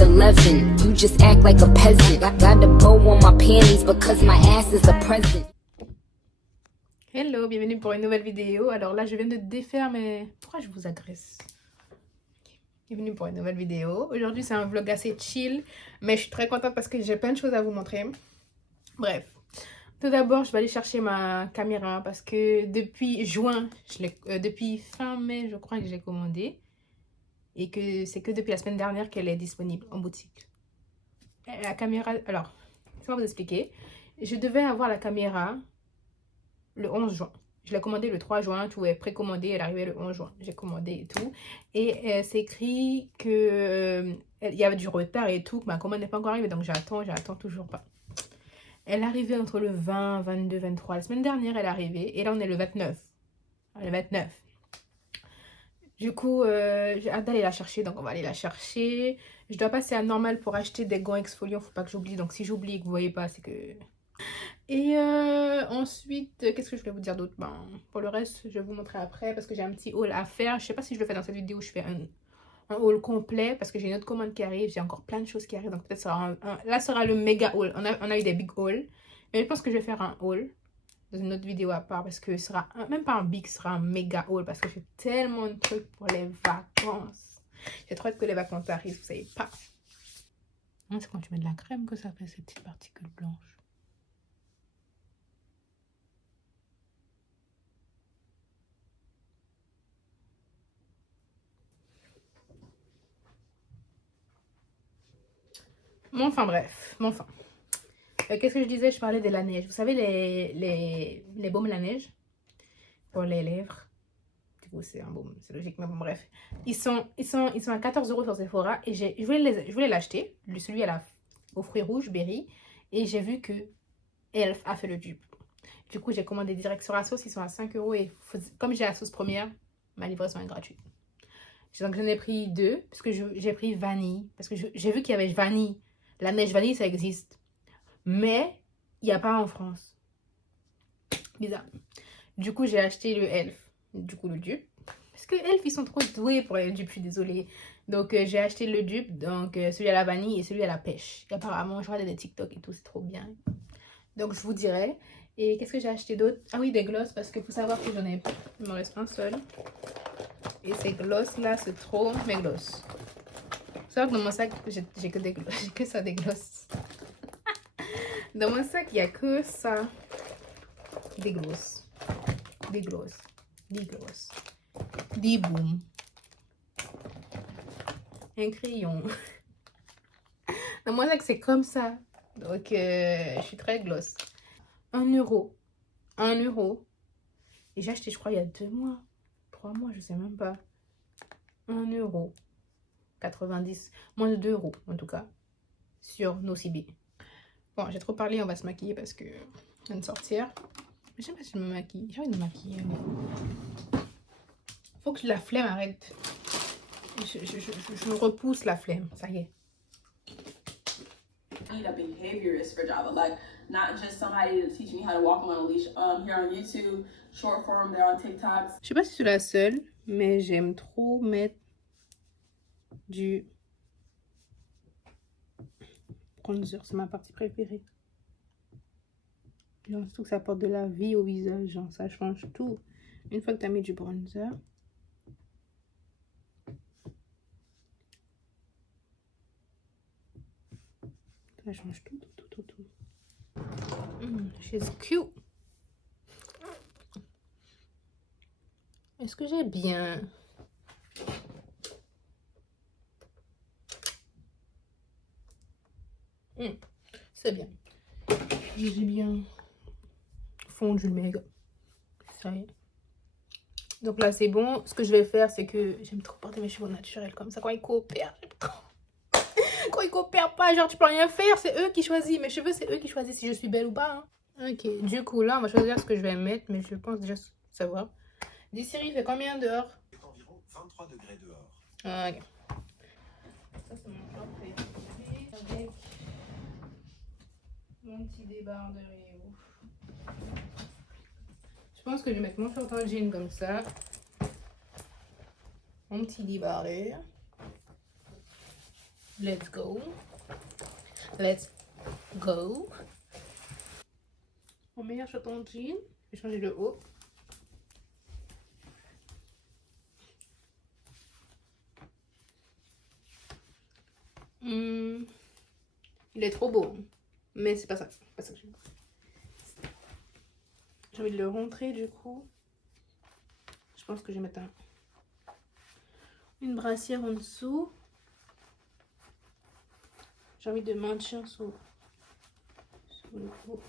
at 11. You just act like a peasant. I got a bow on my panties because my ass is a present. Hello, bienvenue pour une nouvelle vidéo. Alors là, je viens de défaire mes... Pourquoi je vous agresse? Bienvenue pour une nouvelle vidéo. Aujourd'hui, c'est un vlog assez chill, mais je suis très contente parce que j'ai plein de choses à vous montrer. Bref, tout d'abord, je vais aller chercher ma caméra parce que depuis juin, depuis fin mai, je crois que je l'ai commandée. Et que c'est que depuis la semaine dernière qu'elle est disponible en boutique. La caméra, alors, je vais vous expliquer. Je devais avoir la caméra le 11 juin. Je l'ai commandé le 3 juin, tout est précommandé, elle est arrivée le 11 juin. J'ai commandé et tout. Et c'est écrit que il y avait du retard et tout, que ma commande n'est pas encore arrivée, donc j'attends toujours pas. Elle est arrivée entre le 20, 22, 23. La semaine dernière, elle est arrivée. Et là, on est le 29. Le 29. Du coup, j'ai hâte d'aller la chercher. Donc, on va aller la chercher. Je dois passer à Normal pour acheter des gants exfoliants. Faut pas que j'oublie. Donc, si j'oublie et que vous voyez pas, c'est que... Et ensuite, qu'est-ce que je voulais vous dire d'autre? Ben, pour le reste, je vais vous montrer après. Parce que j'ai un petit haul à faire. Je sais pas si je le fais dans cette vidéo où je fais un haul complet. Parce que j'ai une autre commande qui arrive. J'ai encore plein de choses qui arrivent. Donc, peut-être là sera le méga haul. On a eu des big hauls. Mais je pense que je vais faire un haul dans une autre vidéo à part, parce que ce sera même pas un big, ce sera un méga haul, parce que j'ai tellement de trucs pour les vacances. J'ai trop hâte que les vacances arrivent, vous savez pas. C'est quand tu mets de la crème que ça fait ces petites particules blanches. Bon, enfin bref, bon, enfin. Qu'est-ce que je disais? Je parlais de la neige. Vous savez, les baumes la neige pour les lèvres. Du coup, c'est un baume, c'est logique, mais bon, bref. Ils sont à 14 € sur Sephora. Et je voulais l'acheter. Celui aux fruits rouges, berry. Et j'ai vu que Elf a fait le dupe. Du coup, j'ai commandé direct sur Asos. Ils sont à 5 €. Et comme j'ai Asos première, ma livraison est gratuite. Donc, j'en ai pris 2. Parce que j'ai pris vanille. Parce que j'ai vu qu'il y avait vanille. La neige vanille, ça existe. Mais il n'y a pas en France. Bizarre. Du coup, j'ai acheté le Elf. Du coup, le dupe. Parce que Elf, ils sont trop doués pour les dupes, je suis désolée. Donc, j'ai acheté le dupe. Donc, celui à la vanille et celui à la pêche. Et apparemment, je regarde des TikTok et tout, c'est trop bien. Donc, je vous dirai. Et qu'est-ce que j'ai acheté d'autre? Ah oui, des glosses. Parce qu'il faut savoir que j'en ai... Il m'en reste un seul. Et ces glosses-là, c'est trop mes glosses. Faut savoir que dans mon sac, j'ai que des glosses. J'ai que ça, des glosses. Dans mon sac, il n'y a que ça. Des glosses. Des glosses. Des glosses. Des booms. Un crayon. Dans mon sac, c'est comme ça. Donc, je suis très gloss. 1 €. 1 €. Et j'ai acheté, je crois, il y a 2 mois. 3 mois, je sais même pas. 1 € 90. Moins de 2 € en tout cas. Sur Nocibi. Bon, j'ai trop parlé, on va se maquiller parce que je viens de sortir. Je sais pas si je me maquille. J'ai envie de me maquiller. Faut que la flemme arrête. Je repousse la flemme. Ça y est. I need a behaviorist for Java, like not just somebody to teach me how to walk on a leash. Here on YouTube, short form, they're on TikToks. Je sais pas si je suis la seule, mais j'aime trop mettre du bronzer. C'est ma partie préférée. Genre, surtout que ça apporte de la vie au visage. Genre, ça change tout. Une fois que tu as mis du bronzer, ça change tout. She's cute. Est-ce que j'ai bien... C'est bien. J'ai bien fondu le méga. Ça y est. Donc là, c'est bon. Ce que je vais faire, c'est que j'aime trop porter mes cheveux naturels comme ça. Quand ils coopèrent, j'aime trop. Quand ils coopèrent pas, genre tu peux rien faire. C'est eux qui choisissent. Mes cheveux, c'est eux qui choisissent si je suis belle ou pas. Hein. Ok. Du coup, là, on va choisir ce que je vais mettre. Mais je pense déjà savoir. Dis Siri, il fait combien dehors? Environ 23 degrés dehors. Ah, ok. Ça, c'est mon plan préféré. Avec mon petit débardeur. Je pense que je vais mettre mon short en jean comme ça. Mon petit débardeur. Let's go. Let's go. Mon meilleur chaton de jean. J'ai changé le haut. Il est trop beau. Mais c'est pas ça. C'est pas ça que j'aime. J'ai envie de le rentrer du coup. Je pense que je vais mettre une brassière en dessous. J'ai envie de maintenir sous le cou.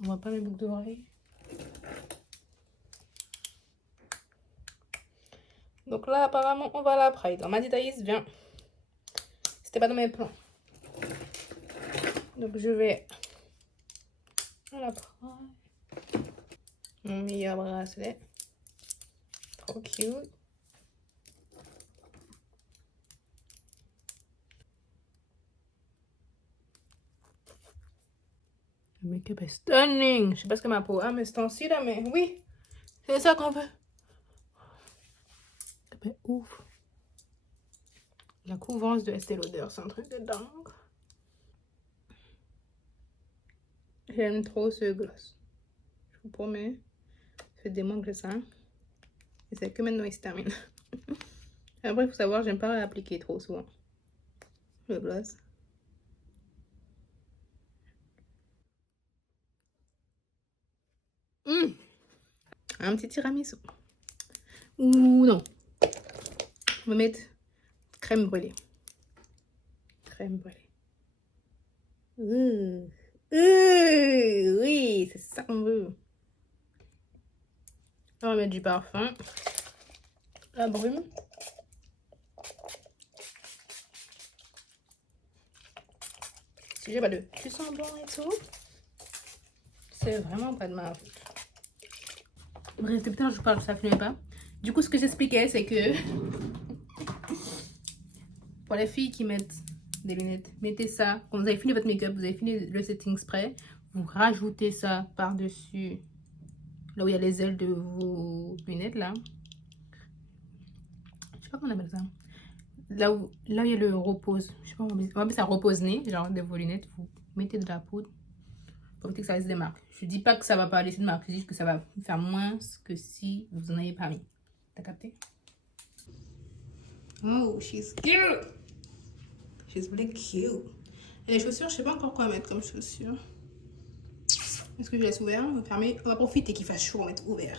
On voit pas mes boucles d'oreilles. Donc là, apparemment, on va à la Pride. On m'a dit, Thaïs, viens. C'était pas dans mes plans. Donc je vais à la Pride. Mon meilleur bracelet. Trop cute. Le make-up est stunning. Je sais pas ce que ma peau a, mais c'est temps-ci là, mais oui. C'est ça qu'on veut. Le make-up est ouf. La couvrance de Estée Lauder, c'est un truc de dingue. J'aime trop ce gloss. Je vous promets. Ça fait des mois que j'ai ça. Et c'est que maintenant il se termine. Après, il faut savoir, j'aime pas appliquer trop souvent le gloss. Un petit tiramisu. Ou non. On va mettre crème brûlée. Crème brûlée. Oui, c'est ça qu'on veut. On va mettre du parfum. La brume. Si j'ai pas de tu sens bon et tout, c'est vraiment pas de ma faute. Bref, depuis tout à l'heure je parle, ça filme pas. Du coup, ce que j'expliquais, c'est que pour les filles qui mettent des lunettes, mettez ça. Quand vous avez fini votre make-up, vous avez fini le setting spray, vous rajoutez ça par-dessus, là où il y a les ailes de vos lunettes, là. Je sais pas comment on appelle ça. Là où il y a le repose, je sais pas, on va appeler ça repose-nez, genre de vos lunettes, vous mettez de la poudre pour éviter que ça laisse des marques. Je dis pas que ça va pas laisser de marques, c'est juste que ça va faire moins que si vous en avez pas mis. T'as capté? Oh, she's cute! She's really cute. Et les chaussures, je sais pas encore quoi mettre comme chaussures. Est-ce que je laisse ouvert? On va fermer. On va profiter qu'il fasse chaud, on va mettre ouvert.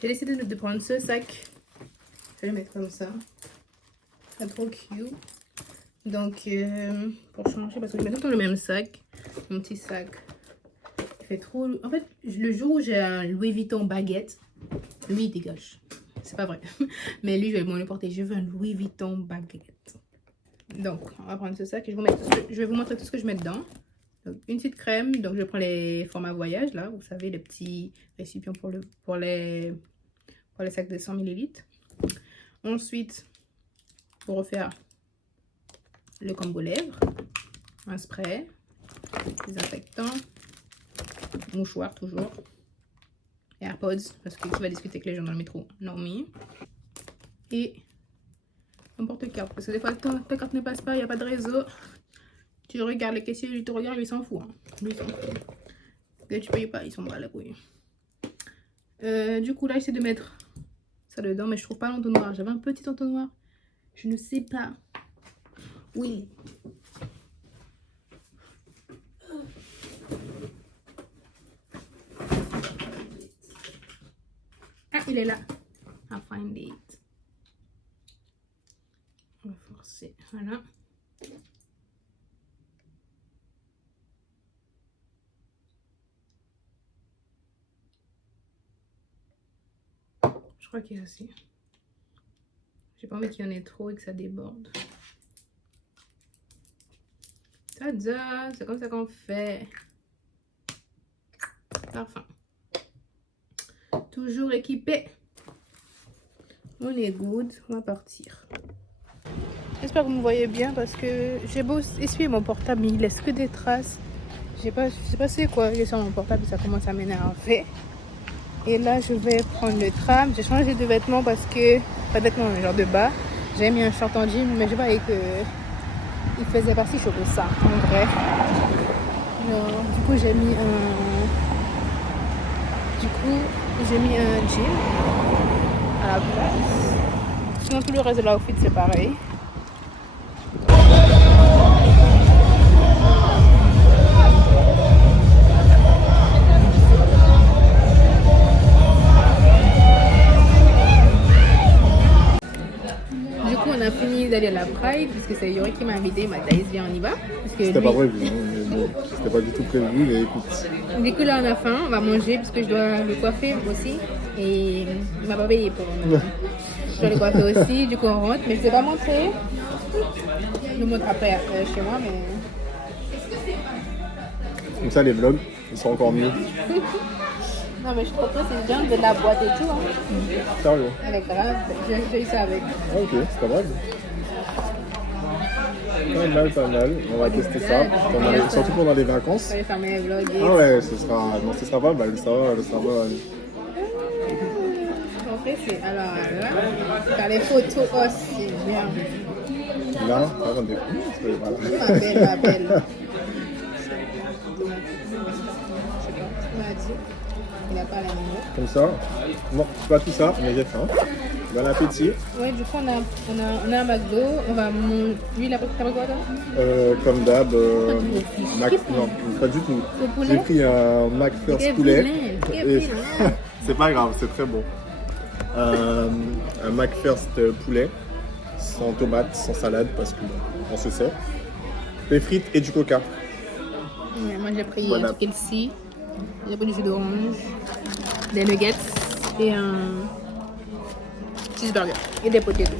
J'ai décidé de prendre ce sac. Je vais le mettre comme ça. C'est trop cute. Donc, pour changer, parce que je mets tout le temps le même sac. Mon petit sac. Il fait trop... En fait, le jour où j'ai un Louis Vuitton baguette, lui, il dégage. C'est pas vrai. Mais lui, je vais m'en le porter. Je veux un Louis Vuitton baguette. Donc, on va prendre ce sac et je vais vous montrer tout ce que je mets dedans. Donc, une petite crème. Donc, je prends les formats voyage, là. Vous savez, les petits récipients pour les sacs de 100 ml. Ensuite, pour refaire le combo lèvres, un spray, désinfectant, mouchoir toujours, AirPods, parce que tu vas discuter avec les gens dans le métro, Naomi, et un porte-carte, parce que des fois ta carte ne passe pas, il n'y a pas de réseau, tu regardes les caissiers, ils te regardent, ils s'en foutent, hein. Lui, il s'en fout. Que tu payes pas, ils s'en battent la couille. Du coup, là, j'essaie de mettre ça dedans, mais je trouve pas l'entonnoir. J'avais un petit entonnoir, je ne sais pas. Oui. Ah, il est là. I find it. On va forcer. Voilà. Je crois qu'il y a assez. J'ai pas envie qu'il y en ait trop et que ça déborde. Tada! C'est comme ça qu'on fait. Parfum. Toujours équipé. On est good. On va partir. J'espère que vous me voyez bien parce que j'ai beau essuyer mon portable, mais il laisse que des traces. Je sais pas c'est quoi. Il est sur mon portable et ça commence à m'énerver. Et là, je vais prendre le tram. J'ai changé de vêtements parce que... Pas de vêtements, mais genre de bas. J'ai mis un short en jean, mais je voyais que il faisait pas si chaud que ça, en vrai. Alors, du coup, j'ai mis un jean à la place. Sinon, tout le reste de l'outfit, c'est pareil. Du coup, on a fini d'aller à la Pride, puisque c'est Yuri qui m'a invité. Ma Thaïs, viens, on y va. C'était pas prévu, hein, mais bon, c'était pas du tout prévu, mais écoute. Du coup, là, on a faim, on va manger, puisque je dois le coiffer aussi. Et il m'a pas payé pour le Je dois le coiffer aussi, du coup, on rentre. Mais je ne vais pas montrer. Je le montre après chez moi, mais. Comme ça, les vlogs, ils sont encore mieux. Non, mais je trouve que c'est bien de la boîte et tout. Hein. Sérieux. Elle est grave, j'ai eu ça avec. Ah, ok, c'est pas mal. Pas mal. On va tester ça. Surtout pendant les vacances. Je vais faire mes vlogs. Ah ouais, ce sera pas mal. Ça va. En fait, c'est. Alors là, faire les photos aussi, bien. Là, ça va des coups, c'est pas grave. Ma belle. Il n'a pas la minute. Comme ça. Non, pas tout ça, mais j'ai faim. Bon appétit. Ouais, du coup, on a un McDo. On va manger. Lui, il a pris quoi, toi? Comme d'hab, non, pas du tout. J'ai pris un McFirst poulet. Et c'est pas grave, c'est très bon. Un McFirst poulet, sans tomate, sans salade, parce qu'on se sait. Des frites et du coca. Ouais, moi, j'ai pris Voilà. un truc ici. J'ai pris du jus d'orange, des nuggets et un cheeseburger et des potatoes.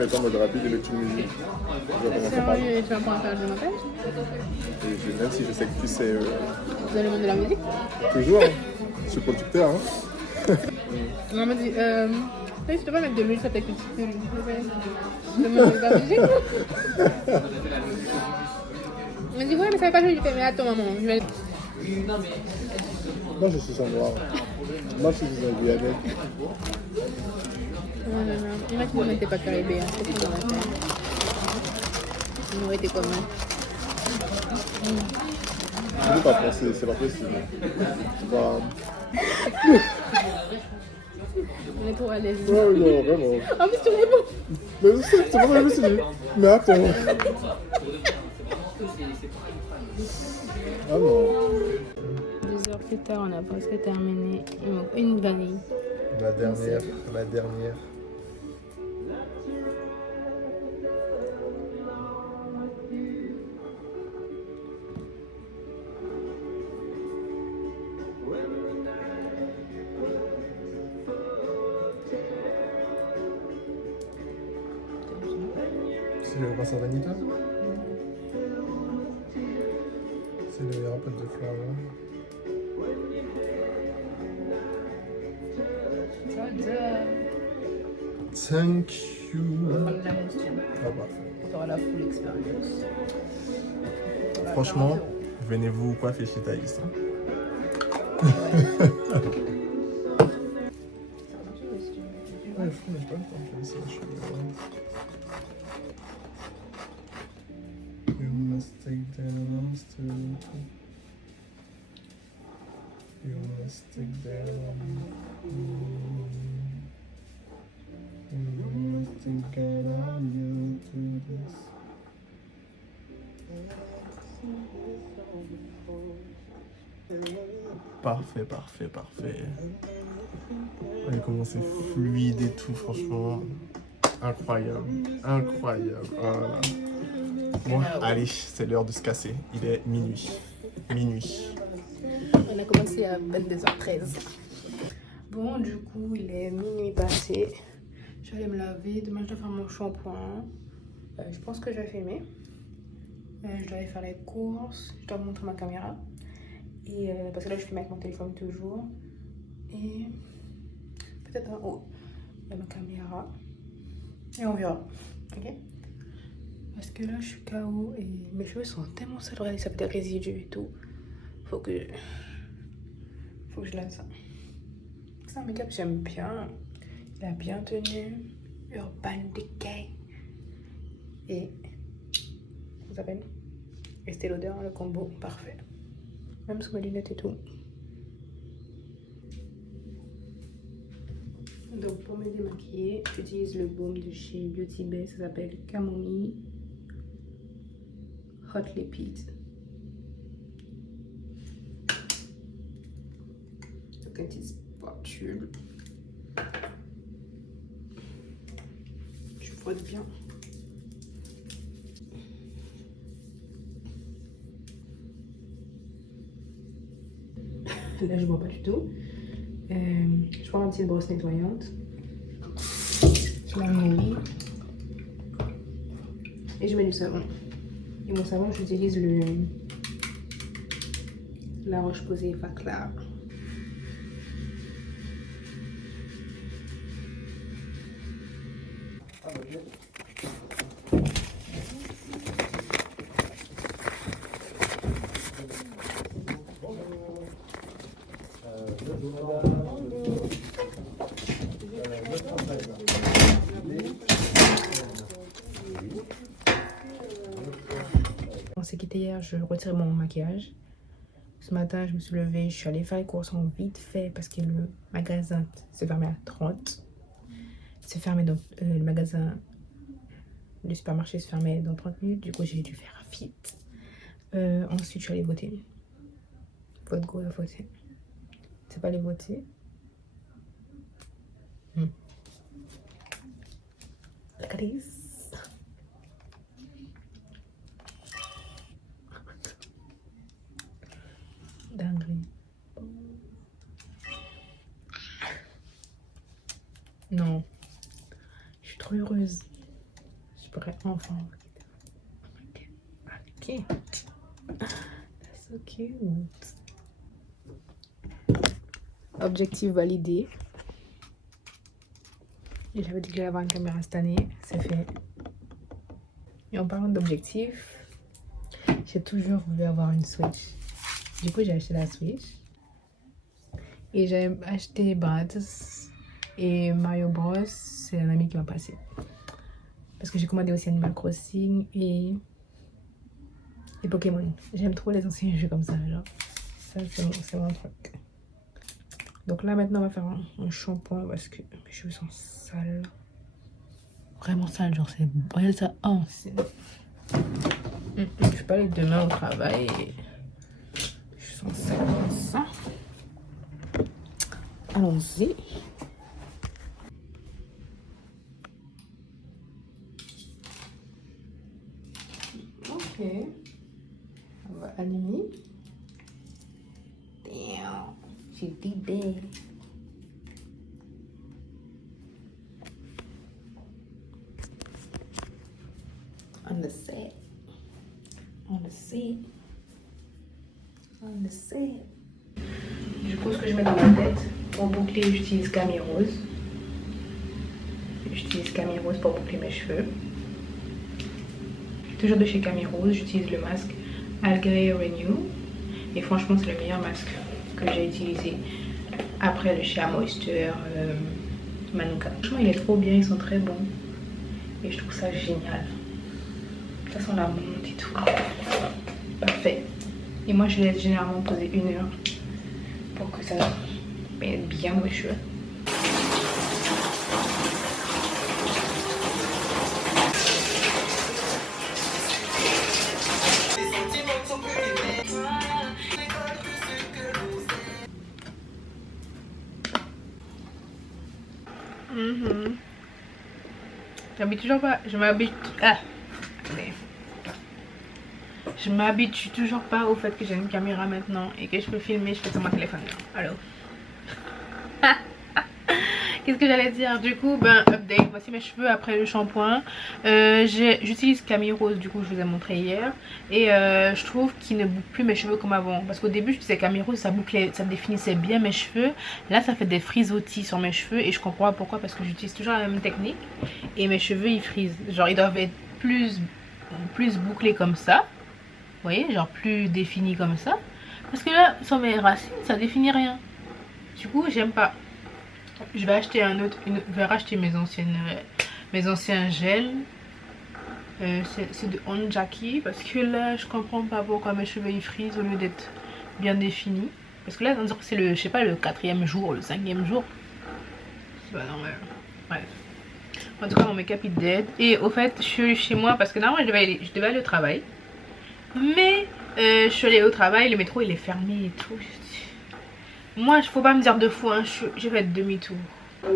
En mode rapide et mettre une musique. Je vais commencer par. Sérieux, tu vas pas en faire du montage? Même si je sais que tu sais Dans le monde de la musique? toujours, hein. Je suis producteur. Hein. On m'a dit, hey, je te peux mettre de l'huile sur tes petites bulles, s'il te plaît. Le monde de la musique? On m'a dit, ouais, mais ça va pas jouer. Je fais, mais attends, maman, je vais. Moi je suis sans noir. Moi je suis un Guyanais. Non, non, non. Il m'a dit qu'on n'était pas caribéen. C'est ce qu'on a fait. On aurait été commun. Je ne pas penser, c'est pas possible. C'est pas. On est trop à l'aise. Ouais, non, vraiment. En plus, tu réponds. Mais c'est pas ça que je me suis dit. Mais attends. Ah non. 2 heures plus tard, on a presque terminé. Il manque une vanille. La dernière. C'est le roi Sandanita. C'est le meilleur pote de Flora. Thank you. Ah, parfait. Tu auras la full expérience. Franchement, venez vous coiffer chez Thaïs. Hein. Ouais, fou, mais j'ai pas le temps de faire ça. Je suis You must take their arms to. You must take their You must take their arms to this. Parfait. Regardez comment c'est fluide et tout, franchement. Incroyable. Voilà. Bon, allez, c'est l'heure de se casser. Il est minuit. On a commencé à 22h13. Bon, du coup, il est minuit passé. Je vais aller me laver. Demain, je dois faire mon shampoing. Je pense que je vais filmer. Je dois aller faire les courses. Je dois vous montrer ma caméra. Et parce que là, je filme avec mon téléphone toujours. Et peut-être en haut, il y a ma caméra. Et on verra. Ok? Parce que là, je suis KO et mes cheveux sont tellement sales. Regardez, ça fait des résidus et tout. Faut que je lave ça. C'est un make-up que j'aime bien. La Bienvenue, Urban Decay et ça s'appelle Estée Lauder, le combo parfait. Même sous mes lunettes et tout. Donc pour me démaquiller, j'utilise le baume de chez Beauty Bay, ça s'appelle Camomille Hot Lipid. Donc une petite spatule. Je frotte bien. Là je vois pas du tout. Je prends ma petite brosse nettoyante. Je la mouille. Et je mets du savon. Et mon savon, j'utilise la Roche-Posay Faclar. On s'est quitté hier, je retirais mon maquillage. Ce matin, je me suis levée, je suis allée faire les courses en vite fait parce que le magasin se fermait à 30. Se fermait donc le magasin, le supermarché se fermait dans 30 minutes. Du coup, j'ai dû faire vite. Ensuite, je suis allée voter. Vote go à voter. C'est pas aller voter. Look at this. Dinguerie. Non. Je suis trop heureuse. Je pourrais enfin. Ok. That's so cute. Objectif validé. Et j'avais dit que j'allais avoir une caméra cette année. C'est fait. Et en parlant d'objectifs, j'ai toujours voulu avoir une Switch. Du coup, j'ai acheté la Switch. Et j'ai acheté Bratz. Et Mario Bros, c'est un ami qui m'a passé. Parce que j'ai commandé aussi Animal Crossing et Pokémon. J'aime trop les anciens jeux comme ça. Genre. Ça, c'est mon truc. Donc là, maintenant, on va faire un shampoing parce que mes cheveux sont sales. Vraiment sales, genre c'est... Regardez ça. Oh, c'est... Je peux aller demain au travail et... Je sens ça comme ça. Allons-y. Ok. On va allumer. Damn. She did that. On the set. On the set. On the set. Du coup, ce que je mets dans ma tête, pour boucler, j'utilise Camille Rose. J'utilise Camille Rose pour boucler mes cheveux. Toujours de chez Camille Rose, j'utilise le masque Algae Renew. Et franchement, c'est le meilleur masque que j'ai utilisé après le Shea Moisture Manuka. Franchement, il est trop bien, ils sont très bons. Et je trouve ça génial. Ça sent la menthe et tout. Parfait. Et moi, je laisse généralement poser 1 heure pour que ça mette bien mes cheveux. J'habite toujours pas. Je m'habitue toujours pas au fait que j'ai une caméra maintenant et que je peux filmer, je fais sur mon téléphone. Alors. Qu'est-ce que j'allais dire? Du coup, update. Voici mes cheveux après le shampoing. J'utilise Camille Rose, du coup, je vous ai montré hier. Et je trouve qu'il ne boucle plus mes cheveux comme avant. Parce qu'au début, je disais Camille Rose, ça bouclait, ça définissait bien mes cheveux. Là, ça fait des frisottis sur mes cheveux. Et je comprends pas pourquoi, parce que j'utilise toujours la même technique. Et mes cheveux, ils frisent. Genre, ils doivent être plus bouclés comme ça. Vous voyez, genre plus définis comme ça. Parce que là, sur mes racines, ça définit rien. Du coup, j'aime pas. Je vais acheter je vais racheter mes anciens gels. C'est de Onjaki parce que là je comprends pas pourquoi mes cheveux ils frisent au lieu d'être bien définis. Parce que là on dirait que c'est le, je sais pas, le 4e jour, le 5e jour. C'est pas normal. Bref. En tout cas mon make-up est dead. Et au fait je suis chez moi parce que normalement je devais aller au travail. Mais je suis allée au travail, le métro il est fermé et tout. Moi il faut pas me dire deux fois, hein, je vais être demi-tour. And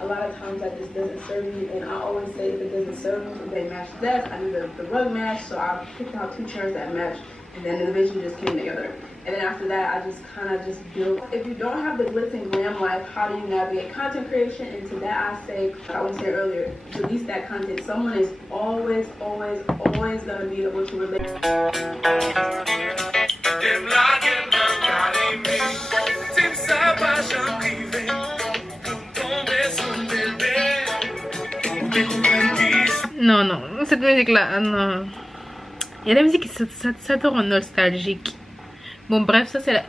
a lot of times that just doesn't serve me, and I always say if it doesn't serve me, if they match that, I need the rug match, so I picked out 2 chairs that match, and then the division just came together. And then after that, I just kind of just build. If you don't have the glitz and glam life, how do you navigate content creation? And to that I say, I would say earlier, release that content. Someone is always gonna be able to relate. Non, non, cette musique-là, non. Il y a la musique qui ça te rend nostalgique. Bon, bref, ça c'est là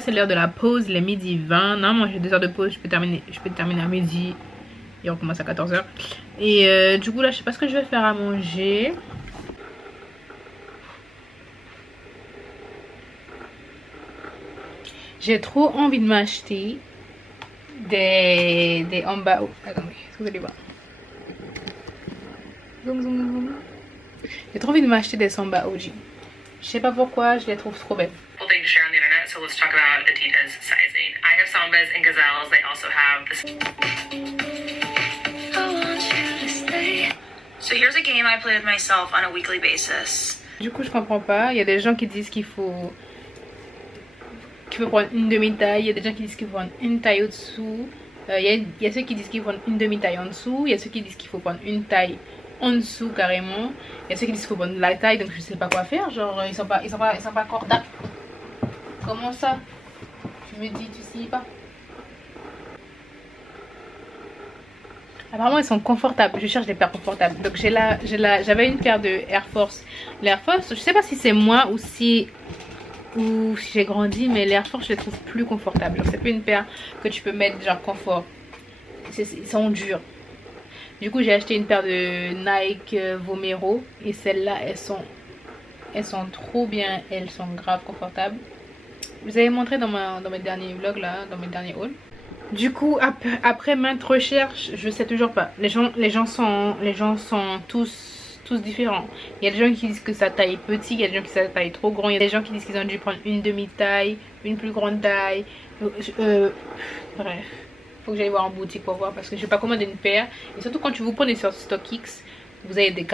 c'est l'heure de la pause, les midi 20. Non, moi j'ai 2 heures de pause, je peux terminer à midi. Et on commence à 14 h. Et du coup, là, je sais pas ce que je vais faire à manger. J'ai trop envie de m'acheter des Ambao. Attendez, est-ce que vous allez voir? Zoom, zoom, zoom. J'ai trop envie de m'acheter des Samba OG. Je sais pas pourquoi, je les trouve trop belles. Thing to share on the internet, so let's talk about Adidas sizing. I have Sambas and Gazelles. They also have this. So here's a game I play with myself on a weekly basis. Du coup, je comprends pas. Il y a des gens qui disent qu'il faut prendre une demi-taille. Il y a des gens qui disent qu'il faut prendre une taille au-dessous. Il y a ceux qui disent qu'il faut prendre une demi-taille en dessous. Il y a ceux qui disent qu'il faut prendre une taille en dessous carrément. Il y a ceux qui disent qu'il faut prendre la taille, donc je sais pas quoi faire. Genre, ils sont pas cordables. Comment ça? Je me dis, tu sais pas. Apparemment, ils sont confortables. Je cherche des paires confortables. Donc, j'avais une paire de Air Force. Les Air Force, je sais pas si c'est moi ou si j'ai grandi, mais les Air Force, je les trouve plus confortables. C'est plus une paire que tu peux mettre genre confort. Ils sont durs. Du coup, j'ai acheté une paire de Nike Vomero. Et celles-là, elles sont trop bien. Elles sont grave confortables. Je vous avais montré dans mes derniers vlogs là, dans mes derniers hauls. Du coup, après maintes recherches, je sais toujours pas. Les gens sont tous différents. Il y a des gens qui disent que ça taille petit, il y a des gens qui disent que ça taille trop grand, il y a des gens qui disent qu'ils ont dû prendre une demi-taille, une plus grande taille. Bref, faut que j'aille voir en boutique pour voir parce que je vais pas commander une paire. Et surtout quand vous prenez sur StockX, vous avez des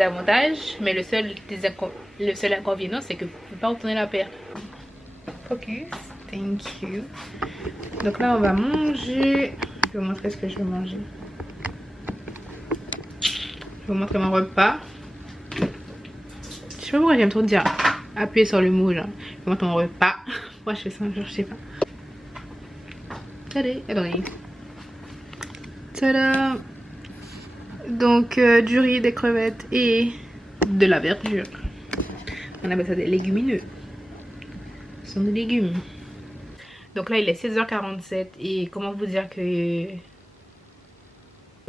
avantages, mais le seul inconvénient c'est que vous ne pouvez pas retourner la paire. Focus, thank you. Donc là on va manger. Je vais vous montrer ce que je vais manger. Je vais vous montrer mon repas. Je sais pas pourquoi j'aime trop dire appuyer sur le mot genre. Je vais vous montrer mon repas. Pourquoi je fais ça un jour, je sais pas. Attendez. Tada. Donc du riz, des crevettes et de la verdure. On appelle ça des légumineux. Ce sont des légumes. Donc là il est 16h47 et comment vous dire que il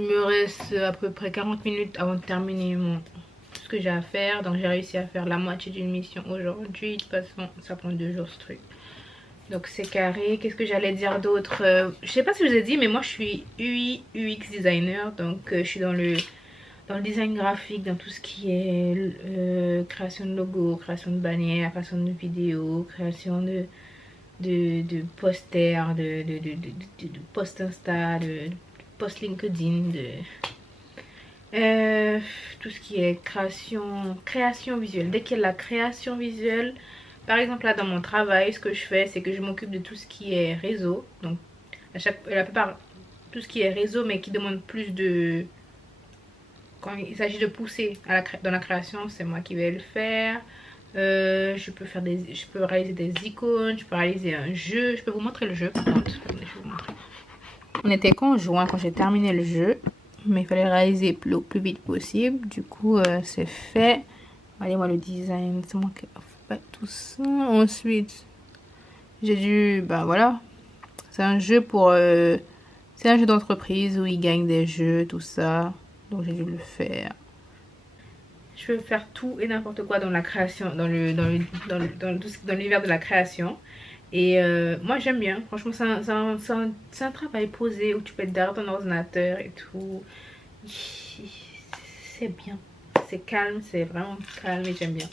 me reste à peu près 40 minutes avant de terminer tout ce que j'ai à faire. Donc j'ai réussi à faire la moitié d'une mission aujourd'hui. De toute façon ça prend 2 jours ce truc. Donc c'est carré. Qu'est-ce que j'allais dire d'autre? Je sais pas si je vous ai dit mais moi je suis UI UX designer. Donc je suis dans le design graphique, dans tout ce qui est création de logo, création de bannières, création de vidéos, création de posters, de posts Insta, de posts LinkedIn, tout ce qui est création visuelle. Dès qu'il y a la création visuelle, par exemple là dans mon travail, ce que je fais c'est que je m'occupe de tout ce qui est réseau. Donc la plupart tout ce qui est réseau mais qui demande plus de... Quand il s'agit de pousser dans la création, c'est moi qui vais le faire. Je peux réaliser des icônes, je peux réaliser un jeu. Je peux vous montrer le jeu par contre. Je vais vous montrer. On était conjoints quand j'ai terminé le jeu, mais il fallait réaliser le plus vite possible. Du coup, c'est fait. Allez voir le design, c'est moi qui ai fait tout ça. Ensuite, j'ai dû, bah voilà, C'est un jeu pour... c'est un jeu d'entreprise où ils gagnent des jeux, tout ça. Donc j'ai dû le faire. Je peux faire tout et n'importe quoi dans la création, dans l'univers de la création. Et moi j'aime bien. Franchement c'est un travail posé où tu peux être derrière ton ordinateur et tout. C'est bien. C'est calme, c'est vraiment calme et j'aime bien.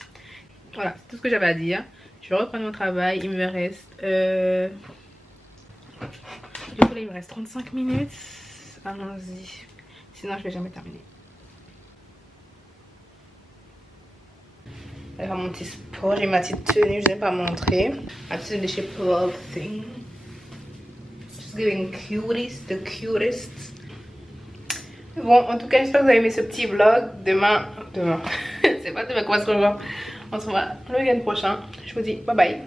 Voilà, c'est tout ce que j'avais à dire. Je vais reprendre mon travail. Il me reste... Du coup là il me reste 35 minutes. Allons-y. Sinon je vais jamais terminer. Je vais faire mon petit sport. J'ai ma petite tenue, je ne vais pas montrer. Ma petite tenue de chez Plug Thing. Just giving cuties, the cutest. Bon, en tout cas, j'espère que vous avez aimé ce petit vlog. Demain, c'est pas demain qu'on va se revoir. On se revoit le week-end prochain. Je vous dis bye bye.